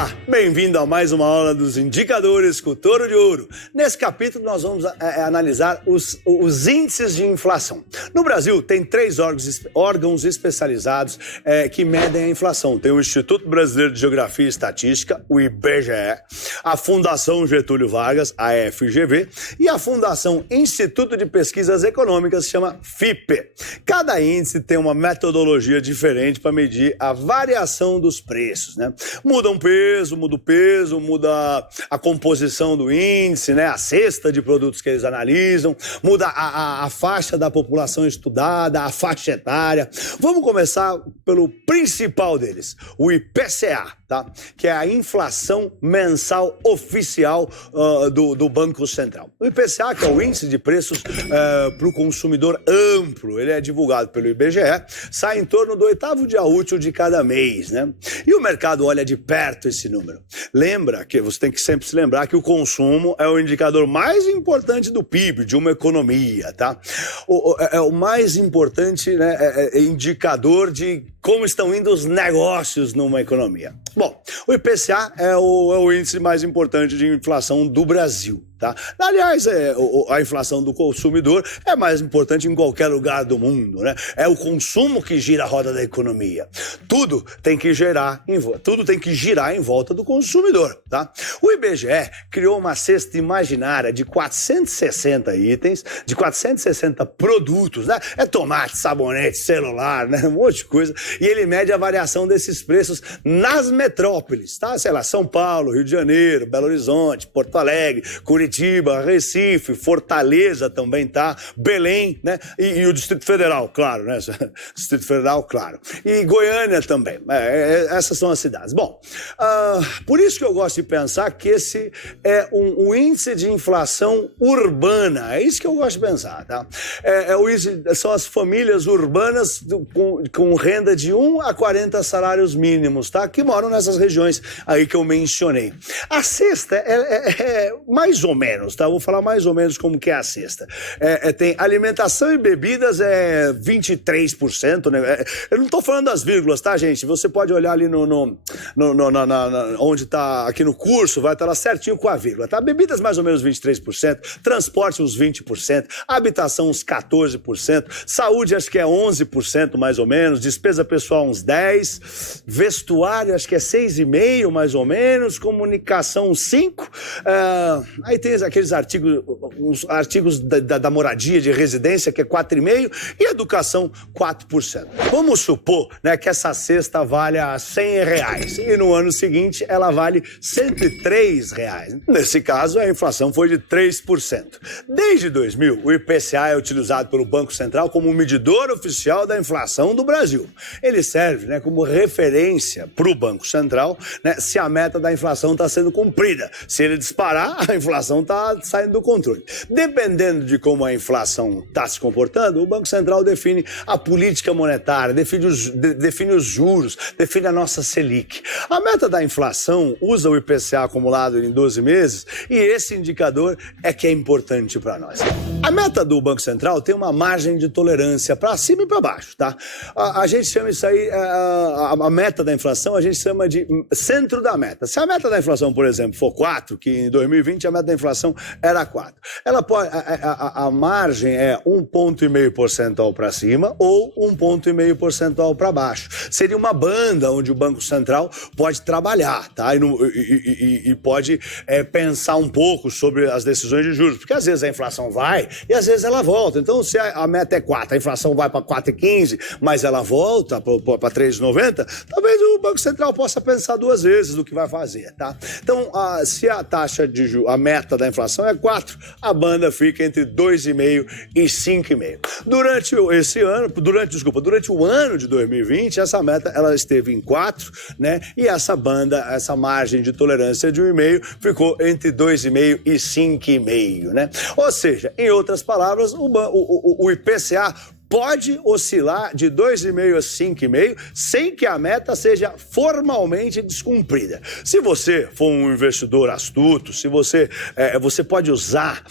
Olá, bem-vindo a mais uma aula dos Indicadores com o Touro de Ouro. Nesse capítulo nós vamos analisar os índices de inflação. No Brasil tem 3 órgãos especializados que medem a inflação. Tem o Instituto Brasileiro de Geografia e Estatística, o IBGE, a Fundação Getúlio Vargas, a FGV, e a Fundação Instituto de Pesquisas Econômicas, se chama FIPE. Cada índice tem uma metodologia diferente para medir a variação dos preços, né? Muda o peso, muda a composição do índice, né? A cesta de produtos que eles analisam, muda a faixa da população estudada, a faixa etária. Vamos começar pelo principal deles, o IPCA, tá? Que é a inflação mensal oficial do Banco Central. O IPCA, que é o índice de preços para o consumidor amplo, ele é divulgado pelo IBGE, sai em torno do 8º dia útil de cada mês, né? E o mercado olha de perto esse número. Lembra que você tem que sempre se lembrar que o consumo é o indicador mais importante do PIB, de uma economia, tá? É o mais importante, né, indicador de como estão indo os negócios numa economia. Bom, o IPCA é o índice mais importante de inflação do Brasil, tá? Aliás, a inflação do consumidor é mais importante em qualquer lugar do mundo, né? É o consumo que gira a roda da economia. Tudo tem que girar em volta do consumidor, tá? O IBGE criou uma cesta imaginária de 460 itens, de 460 produtos, né? É tomate, sabonete, celular, né? Um monte de coisa. E ele mede a variação desses preços nas metrópoles, tá? Sei lá, São Paulo, Rio de Janeiro, Belo Horizonte, Porto Alegre, Curitiba, Recife, Fortaleza também, tá? Belém, né? E o Distrito Federal, claro, né? Distrito Federal, claro. E Goiânia também. Essas são as cidades. Bom, por isso que eu gosto de pensar que esse é um índice de inflação urbana. É isso que eu gosto de pensar, tá? São as famílias urbanas com renda de 1 a 40 salários mínimos, tá? Que moram nessas regiões aí que eu mencionei. A cesta é mais ou menos, tá? Vou falar mais ou menos como que é a cesta. Tem alimentação e bebidas 23%, né? Eu não tô falando das vírgulas, tá, gente? Você pode olhar ali onde tá aqui no curso, vai estar lá certinho com a vírgula, tá? Bebidas mais ou menos 23%, transporte uns 20%, habitação uns 14%, saúde acho que é 11% mais ou menos, despesa pessoal uns 10%, vestuário acho que é 6,5% mais ou menos, comunicação uns 5%, aí tem aqueles artigos da moradia, de residência, que é 4,5%, e educação 4%. Vamos supor, né, que essa cesta vale R$100 e no ano seguinte ela vale R$103. Nesse caso, a inflação foi de 3%. Desde 2000, o IPCA é utilizado pelo Banco Central como medidor oficial da inflação do Brasil. Ele serve, né, como referência para o Banco Central, né, se a meta da inflação está sendo cumprida. Se ele disparar, a inflação está saindo do controle. Dependendo de como a inflação está se comportando, o Banco Central define a política monetária, define os juros, define a nossa Selic. A meta da inflação usa o IPCA acumulado em 12 meses e esse indicador é que é importante para nós. A meta do Banco Central tem uma margem de tolerância para cima e para baixo, tá? A gente chama isso aí, a meta da inflação, a gente chama de centro da meta. Se a meta da inflação, por exemplo, for 4, que em 2020 a meta da inflação era 4, ela pode, a margem é 1,5% para cima ou 1,5% para baixo. Seria uma banda onde o Banco Central pode trabalhar, tá? E pode pensar um pouco sobre as decisões de juros, porque às vezes a inflação vai e às vezes ela volta. Então, se a meta é 4, a inflação vai para 4,15, mas ela volta para 3,90, talvez o Banco Central possa pensar 2 vezes no que vai fazer, tá? Então, se a taxa de juros, a meta da inflação é 4, a banda fica entre 2,5 e 5,5. Durante o ano de 2020, essa meta ela esteve em 4, né? E essa margem de tolerância de 1,5 ficou entre 2,5 e 5,5, né? Ou seja, em outras palavras, o IPCA pode oscilar de 2,5 a 5,5 sem que a meta seja formalmente descumprida. Se você for um investidor astuto, se você pode usar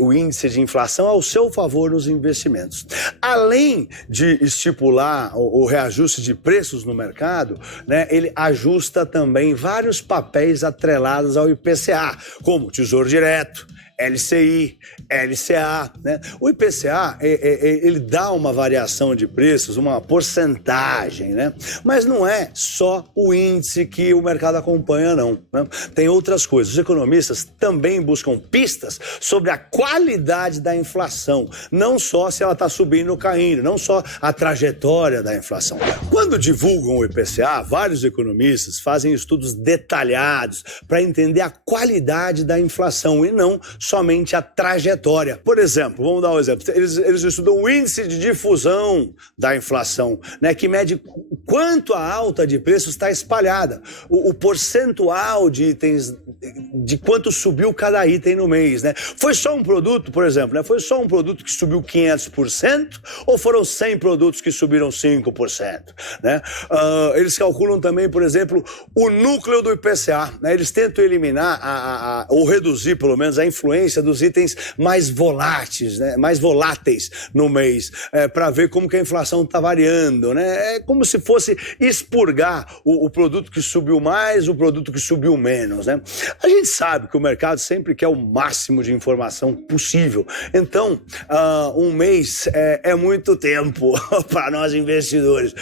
o índice de inflação ao seu favor nos investimentos. Além de estipular o reajuste de preços no mercado, né, ele ajusta também vários papéis atrelados ao IPCA, como Tesouro Direto, LCI, LCA, né? O IPCA, ele dá uma variação de preços, uma porcentagem, né? Mas não é só o índice que o mercado acompanha, não, né? Tem outras coisas. Os economistas também buscam pistas sobre a qualidade da inflação, não só se ela está subindo ou caindo, não só a trajetória da inflação. Quando divulgam o IPCA, vários economistas fazem estudos detalhados para entender a qualidade da inflação e não somente a trajetória. Por exemplo, vamos dar um exemplo. Eles estudam o índice de difusão da inflação, né, que mede quanto a alta de preços está espalhada, o percentual de itens, de quanto subiu cada item no mês, né? Foi só um produto, por exemplo, né? Foi só um produto que subiu 500% ou foram 100 produtos que subiram 5%, né? Eles calculam também, por exemplo, o núcleo do IPCA, né? Eles tentam eliminar ou reduzir, pelo menos, a influência dos itens mais voláteis, né? Mais voláteis no mês, para ver como que a inflação está variando, né? É como se fosse expurgar o produto que subiu mais, o produto que subiu menos, né? A gente sabe que o mercado sempre quer o máximo de informação possível. Então, um mês é muito tempo para nós investidores.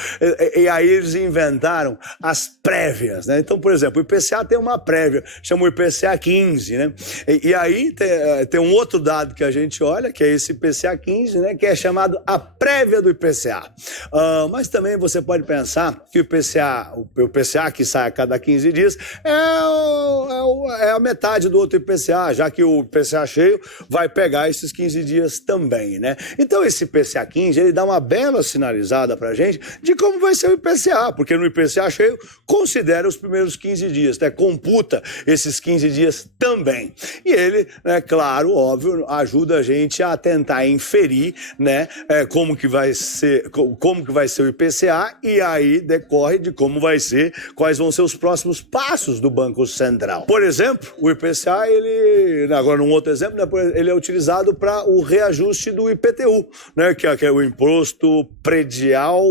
E aí eles inventaram as prévias, né? Então, por exemplo, o IPCA tem uma prévia, chama o IPCA 15, né? E aí tem um outro dado que a gente olha, que é esse IPCA 15, né? Que é chamado a prévia do IPCA. Mas também você pode pensar que o IPCA que sai a cada 15 dias é a metade do outro IPCA, já que o IPCA cheio vai pegar esses 15 dias também, né? Então esse IPCA 15, ele dá uma bela sinalizada pra gente de como vai ser o IPCA, porque no IPCA cheio considera os primeiros 15 dias, né? Computa esses 15 dias também. E ele, né, claro, óbvio, ajuda a gente a tentar inferir, né, como que vai ser o IPCA, e aí decorre de como vai ser, quais vão ser os próximos passos do Banco Central. Por exemplo, o IPCA, agora num outro exemplo, né, ele é utilizado para o reajuste do IPTU, né, que é o Imposto Predial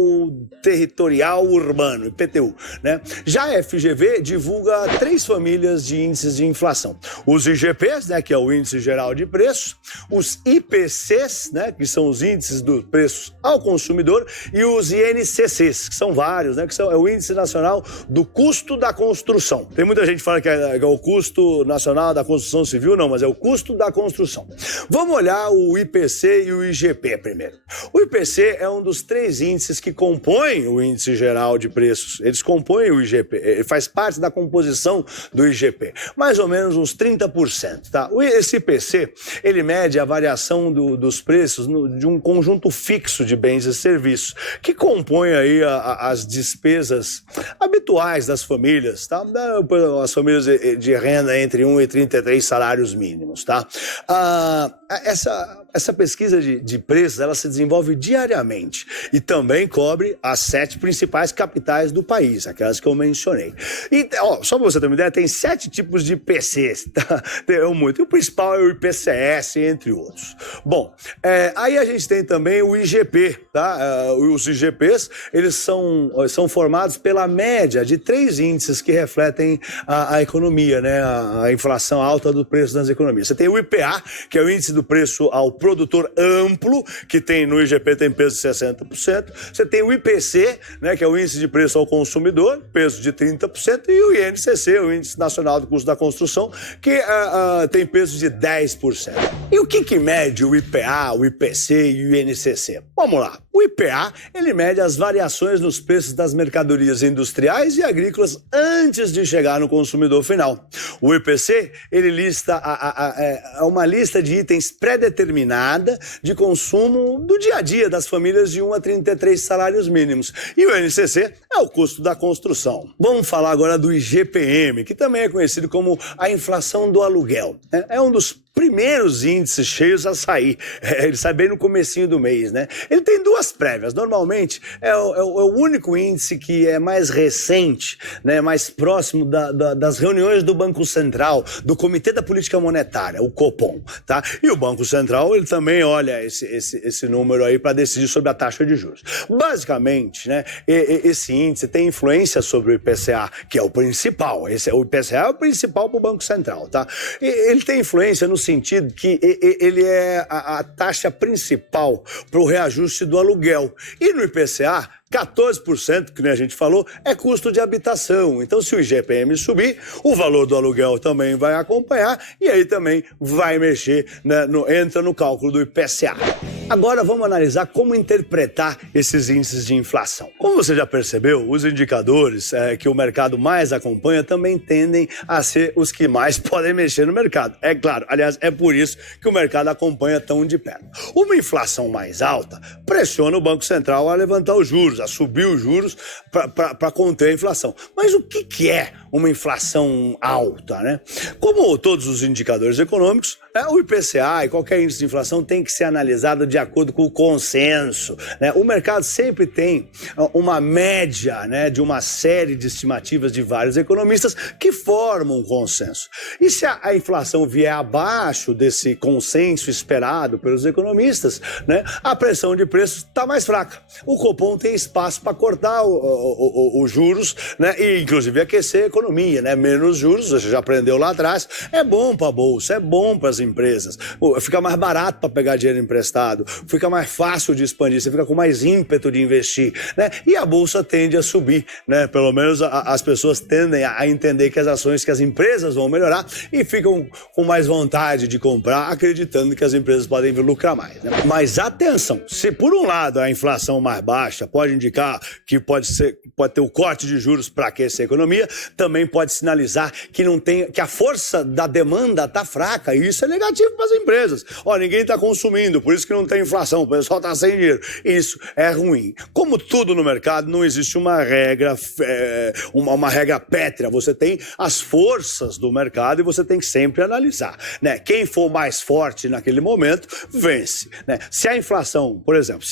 Territorial Urbano, IPTU, né? Já a FGV divulga 3 famílias de índices de inflação. Os IGPs, né, que é o Índice Geral de Preços, os IPCs, né, que são os índices dos preços ao consumidor, e os INCCs, que são vários, né, que é o Índice Nacional do Custo da Construção. Tem muita gente que fala que é o Custo Nacional da Construção Civil, não, mas é o custo da construção. Vamos olhar o IPC e o IGP primeiro. O IPC é um dos 3 índices que compõem o Índice Geral de Preços. Eles compõem o IGP, ele faz parte da composição do IGP, mais ou menos uns 30%, tá? Esse IPC, ele mede a variação dos preços de um conjunto fixo de bens e serviços, que compõe aí as despesas habituais das famílias, tá? As famílias de renda entre 1 e 33 salários mínimos, tá? Essa pesquisa de preços, ela se desenvolve diariamente e também cobre as 7 principais capitais do país, aquelas que eu mencionei. E, só para você ter uma ideia, tem 7 tipos de IPCs, tá? E o principal é o IPCS, entre outros. Bom, aí a gente tem também o IGP, tá? Os IGPs, eles são formados pela média de 3 índices que refletem a economia, né? A inflação alta do preço das economias. Você tem o IPA, que é o índice do preço ao produtor amplo, que no IGP tem peso de 60%. Você tem o IPC, né, que é o índice de preço ao consumidor, peso de 30%, e o INCC, o Índice Nacional do Custo da Construção, que tem peso de 10%. E o que mede o IPA, o IPC e o INCC? Vamos lá. O IPA, ele mede as variações nos preços das mercadorias industriais e agrícolas antes de chegar no consumidor final. O IPC, ele lista uma lista de itens pré-determinada de consumo do dia a dia das famílias de 1 a 33 salários mínimos. E o INCC é o custo da construção. Vamos falar agora do IGPM, que também é conhecido como a inflação do aluguel. É um dos primeiros índices cheios a sair. Ele sai bem no comecinho do mês, né? Ele tem duas prévias. Normalmente é o único índice que é mais recente, né? Mais próximo das reuniões do Banco Central, do Comitê da Política Monetária, o Copom, tá? E o Banco Central, ele também olha esse número aí para decidir sobre a taxa de juros. Basicamente, né? Esse índice tem influência sobre o IPCA, que é o principal. O IPCA é o principal para o Banco Central, tá? Ele tem influência no sentido que ele é a taxa principal para o reajuste do aluguel. E no IPCA, 14%, que nem a gente falou, é custo de habitação. Então, se o IGPM subir, o valor do aluguel também vai acompanhar e aí também vai mexer, né, entra no cálculo do IPCA. Agora vamos analisar como interpretar esses índices de inflação. Como você já percebeu, os indicadores que o mercado mais acompanha também tendem a ser os que mais podem mexer no mercado. É claro, aliás, é por isso que o mercado acompanha tão de perto. Uma inflação mais alta pressiona o Banco Central a levantar os juros, a subir os juros para conter a inflação. Mas o que é uma inflação alta, né? Como todos os indicadores econômicos, o IPCA e qualquer índice de inflação tem que ser analisado de acordo com o consenso, né? O mercado sempre tem uma média, né, de uma série de estimativas de vários economistas que formam um consenso. E se a inflação vier abaixo desse consenso esperado pelos economistas, né, a pressão de preços está mais fraca. O Copom tem espaço para cortar os juros, né, e inclusive aquecer a economia, né? Menos juros, você já aprendeu lá atrás, é bom para a bolsa, é bom para as empresas. Fica mais barato para pegar dinheiro emprestado, fica mais fácil de expandir, você fica com mais ímpeto de investir, né? E a bolsa tende a subir, né? Pelo menos as pessoas tendem a entender que as ações, que as empresas vão melhorar e ficam com mais vontade de comprar, acreditando que as empresas podem lucrar mais, né? Mas atenção, se por um lado a inflação mais baixa pode indicar que pode ter o corte de juros para aquecer a economia, também pode sinalizar que a força da demanda está fraca, e isso é negativo para as empresas. Ninguém está consumindo, por isso que não tem inflação, o pessoal está sem dinheiro. Isso é ruim. Como tudo no mercado, não existe uma regra, uma regra pétrea. Você tem as forças do mercado e você tem que sempre analisar, né? Quem for mais forte naquele momento, vence, né? Se a inflação, por exemplo,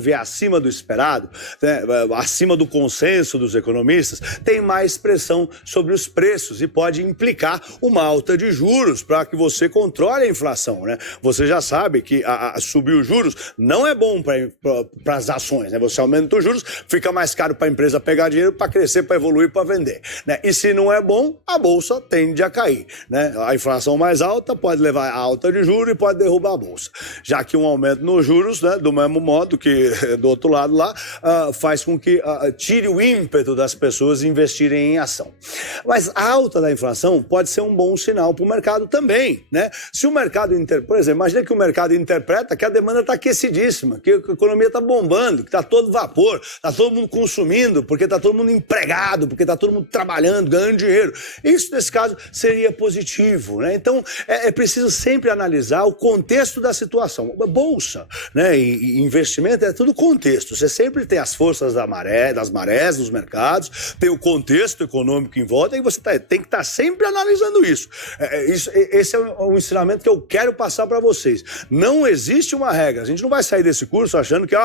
vier acima do esperado, né, acima do consenso dos economistas, tem mais pressão sobre os preços e pode implicar uma alta de juros para que você controle a inflação, né? Você já sabe que subir os juros não é bom para as ações, né? Você aumenta os juros, fica mais caro para a empresa pegar dinheiro para crescer, para evoluir, para vender, né? E se não é bom, a bolsa tende a cair, né? A inflação mais alta pode levar a alta de juros e pode derrubar a bolsa, já que um aumento nos juros, né, do mesmo modo que do outro lado lá, faz com que tire o ímpeto das pessoas investirem em ação. Mas a alta da inflação pode ser um bom sinal para o mercado também, né? Se o mercado, por exemplo, imagina que o mercado interpreta que a demanda está aquecidíssima, que a economia está bombando, que está todo vapor, está todo mundo consumindo, porque está todo mundo empregado, porque está todo mundo trabalhando, ganhando dinheiro. Isso, nesse caso, seria positivo, né? Então, é preciso sempre analisar o contexto da situação. Bolsa, né, e investimento é tudo contexto. Você sempre tem as forças das marés, dos mercados, tem o contexto econômico em volta e você tem que estar sempre analisando isso. Esse é um ensinamento que eu quero passar para vocês. Não existe uma regra. A gente não vai sair desse curso achando que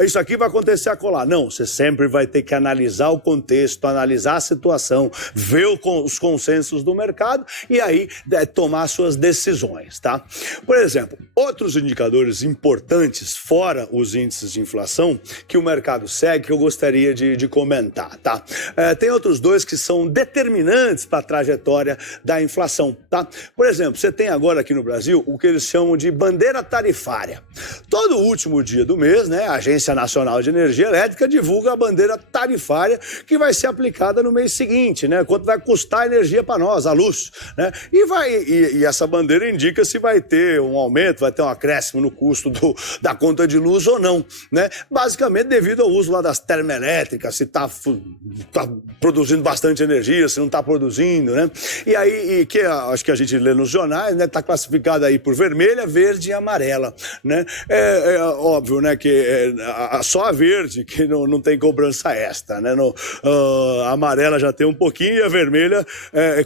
isso aqui vai acontecer acolá. Não, você sempre vai ter que analisar o contexto, analisar a situação, ver os consensos do mercado e aí tomar suas decisões, tá? Por exemplo, outros indicadores importantes, fora os índices de inflação, que o mercado segue, que eu gostaria de comentar, tá? Tem outros dois que são determinantes para a trajetória da inflação, tá? Por exemplo, você tem agora aqui no Brasil o que eles chamam de bandeira tarifária. Todo último dia do mês, né, a Agência Nacional de Energia Elétrica divulga a bandeira tarifária que vai ser aplicada no mês seguinte, né? Quanto vai custar a energia para nós, a luz, né? E essa bandeira indica se vai ter um aumento, vai ter um acréscimo no custo da conta de luz ou não, né? Basicamente devido ao uso lá das termoelétricas, se está produzindo bastante energia energia, se não está produzindo, né? E aí, acho que a gente lê nos jornais, né? Está classificada aí por vermelha, verde e amarela, né? É óbvio, né, que só a verde que não tem cobrança extra, né? A amarela já tem um pouquinho e a vermelha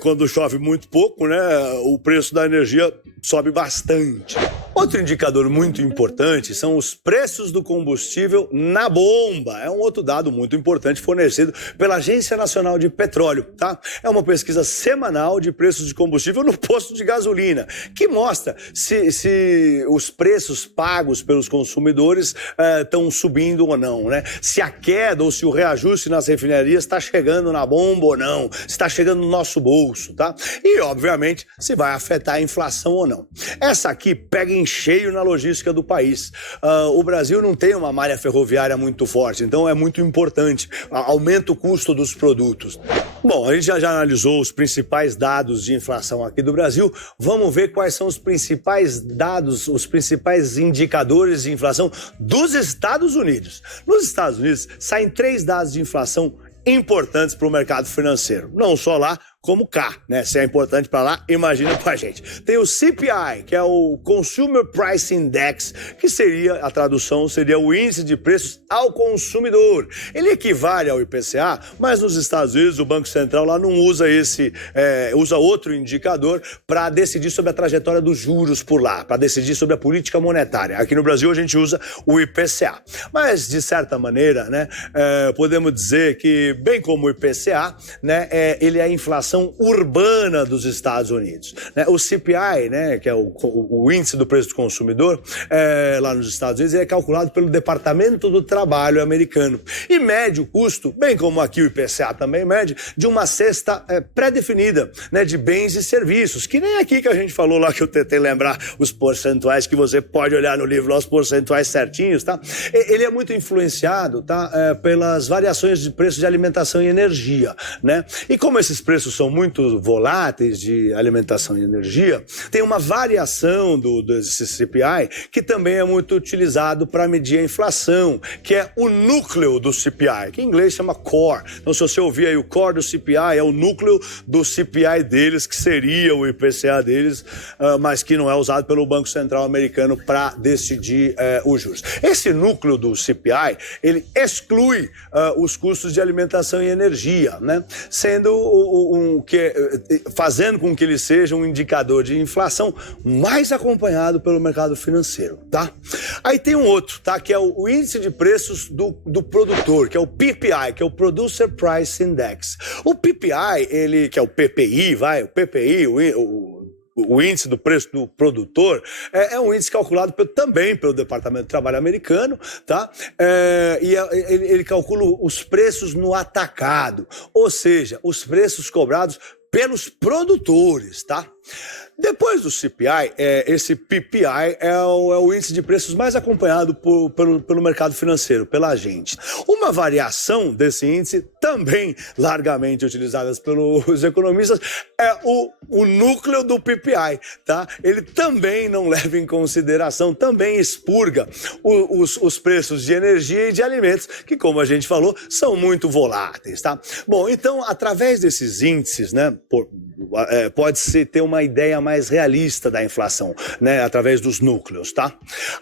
quando chove muito pouco, né? O preço da energia sobe bastante. Outro indicador muito importante são os preços do combustível na bomba. É um outro dado muito importante fornecido pela Agência Nacional de Petróleo, tá? É uma pesquisa semanal de preços de combustível no posto de gasolina, que mostra se os preços pagos pelos consumidores estão subindo ou não, né? Se a queda ou se o reajuste nas refinarias está chegando na bomba ou não, se está chegando no nosso bolso, tá? E, obviamente, se vai afetar a inflação ou não. Essa aqui pega em cheio na logística do país. O Brasil não tem uma malha ferroviária muito forte, então é muito importante. Aumenta o custo dos produtos. Bom, a gente já analisou os principais dados de inflação aqui do Brasil. Vamos ver quais são os principais dados, os principais indicadores de inflação dos Estados Unidos. Nos Estados Unidos, saem 3 dados de inflação importantes para o mercado financeiro. Não só lá, como cá, né? Se é importante para lá, imagina pra gente. Tem o CPI, que é o Consumer Price Index, que seria, a tradução seria o índice de preços ao consumidor. Ele equivale ao IPCA, mas nos Estados Unidos o Banco Central lá não usa usa outro indicador para decidir sobre a trajetória dos juros por lá, para decidir sobre a política monetária. Aqui no Brasil a gente usa o IPCA. Mas, de certa maneira, né, podemos dizer que, bem como o IPCA, né, ele é a inflação urbana dos Estados Unidos. O CPI, né, que é o índice do preço do consumidor, lá nos Estados Unidos, ele é calculado pelo Departamento do Trabalho americano e mede o custo, bem como aqui o IPCA também mede, de uma cesta pré-definida, né, de bens e serviços, que nem aqui que a gente falou lá, que eu tentei lembrar os percentuais, que você pode olhar no livro lá, os percentuais certinhos, tá? Ele é muito influenciado, tá, pelas variações de preço de alimentação e energia, né? E como esses preços são muito voláteis de alimentação e energia, tem uma variação desse CPI que também é muito utilizado para medir a inflação, que é o núcleo do CPI, que em inglês chama core. Então, se você ouvir aí o core do CPI, é o núcleo do CPI deles, que seria o IPCA deles, mas que não é usado pelo Banco Central americano para decidir os juros. Esse núcleo do CPI, ele exclui os custos de alimentação e energia, né? Sendo fazendo com que ele seja um indicador de inflação mais acompanhado pelo mercado financeiro, tá? Aí tem um outro, tá? Que é o índice de preços do produtor, que é o PPI, que é o Producer Price Index. O PPI, ele, que é o PPI, o PPI, o índice do preço do produtor, é um índice calculado também pelo Departamento do Trabalho americano, tá? Ele calcula os preços no atacado, ou seja, os preços cobrados pelos produtores, tá? Depois do CPI, esse PPI é o índice de preços mais acompanhado pelo mercado financeiro, pela gente. Uma variação desse índice, também largamente utilizada pelos economistas, é o núcleo do PPI, tá? Ele também não leva em consideração, também expurga os preços de energia e de alimentos, que, como a gente falou, são muito voláteis, tá? Bom, então, através desses índices, né, pode-se ter uma ideia mais realista da inflação, né, através dos núcleos, tá?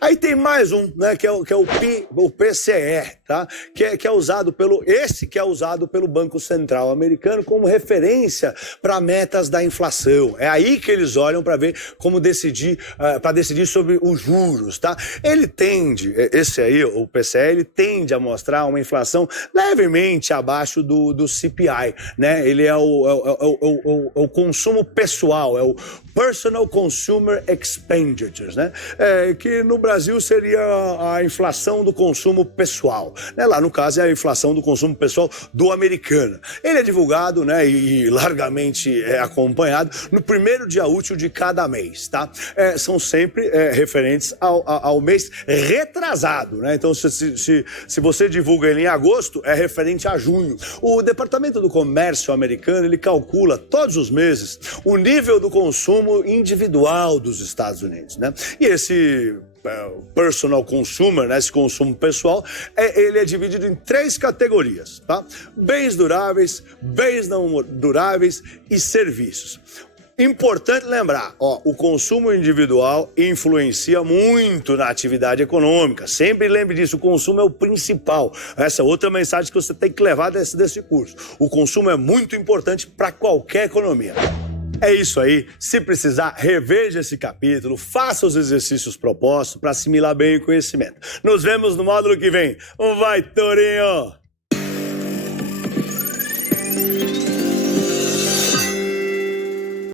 Aí tem mais um, né, que é o PCE, tá? Que é usado pelo Banco Central americano como referência para metas da inflação. É aí que eles olham para ver como decidir, para decidir sobre os juros, tá? Ele tende, esse aí, o PCE, ele tende a mostrar uma inflação levemente abaixo do CPI, né? Ele é o consumo pessoal, é o Personal Consumer Expenditures, né? Que no Brasil seria a inflação do consumo pessoal, né? Lá no caso é a inflação do consumo pessoal do americano. Ele é divulgado, né, e largamente acompanhado no primeiro dia útil de cada mês, tá? São sempre referentes ao mês retrasado, né? Então se você divulga ele em agosto, é referente a junho. O Departamento do Comércio americano, ele calcula todos os meses o nível do consumo individual dos Estados Unidos, né? E esse personal consumer, né, esse consumo pessoal, ele é dividido em 3 categorias, tá? Bens duráveis, bens não duráveis e serviços. Importante lembrar, o consumo individual influencia muito na atividade econômica. Sempre lembre disso, o consumo é o principal. Essa é outra mensagem que você tem que levar desse curso. O consumo é muito importante para qualquer economia. É isso aí. Se precisar, reveja esse capítulo, faça os exercícios propostos para assimilar bem o conhecimento. Nos vemos no módulo que vem. Vai, Torinho!